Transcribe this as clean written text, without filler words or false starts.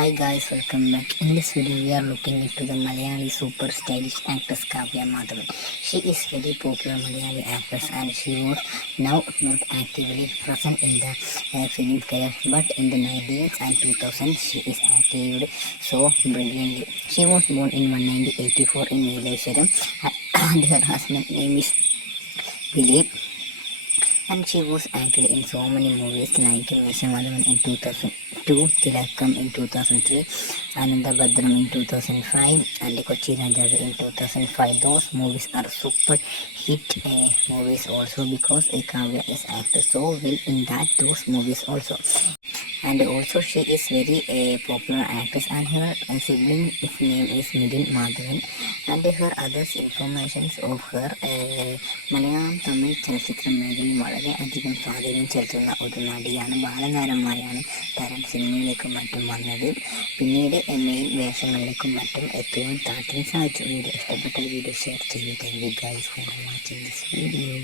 Hi guys, welcome back. In this video, we are looking into the Malayali super stylish actress Kavya Madhavan. She is very popular Malayali actress and she was now not actively present in the film career, but in the 90s and 2000s she is active so brilliantly. She was born in 1984 in Neeleshwaram and her husband name is Dilip. And she was acted in so many movies like Meshamadhavan in 2002, Tilakam in 2003, Anandabhadram in 2005, and Kochi Rajavu in 2005. Those movies are super hit movies also because Kavya is acted so well in those movies also. And also she is very popular actress and her sibling name is Midin Madhavan and her others informations of her Malayalam Tamil ചലച്ചിത്ര മേഖലയിൽ വളരെയധികം സ്വാധീനം ചെലുത്തുന്ന ഒരു നടിയാണ്. ബാലതാരമായാണ് താരം സിനിമയിലേക്കും മറ്റും വന്നത്. പിന്നീട് മെയിൻ വേഷങ്ങളിലേക്കും മറ്റും എത്തുവാൻ താരത്തിന് സാധിച്ചു. വീഡിയോ ഇഷ്ടപ്പെട്ട വീഡിയോ ഷെയർ ചെയ്ത് thank you guys for watching this video.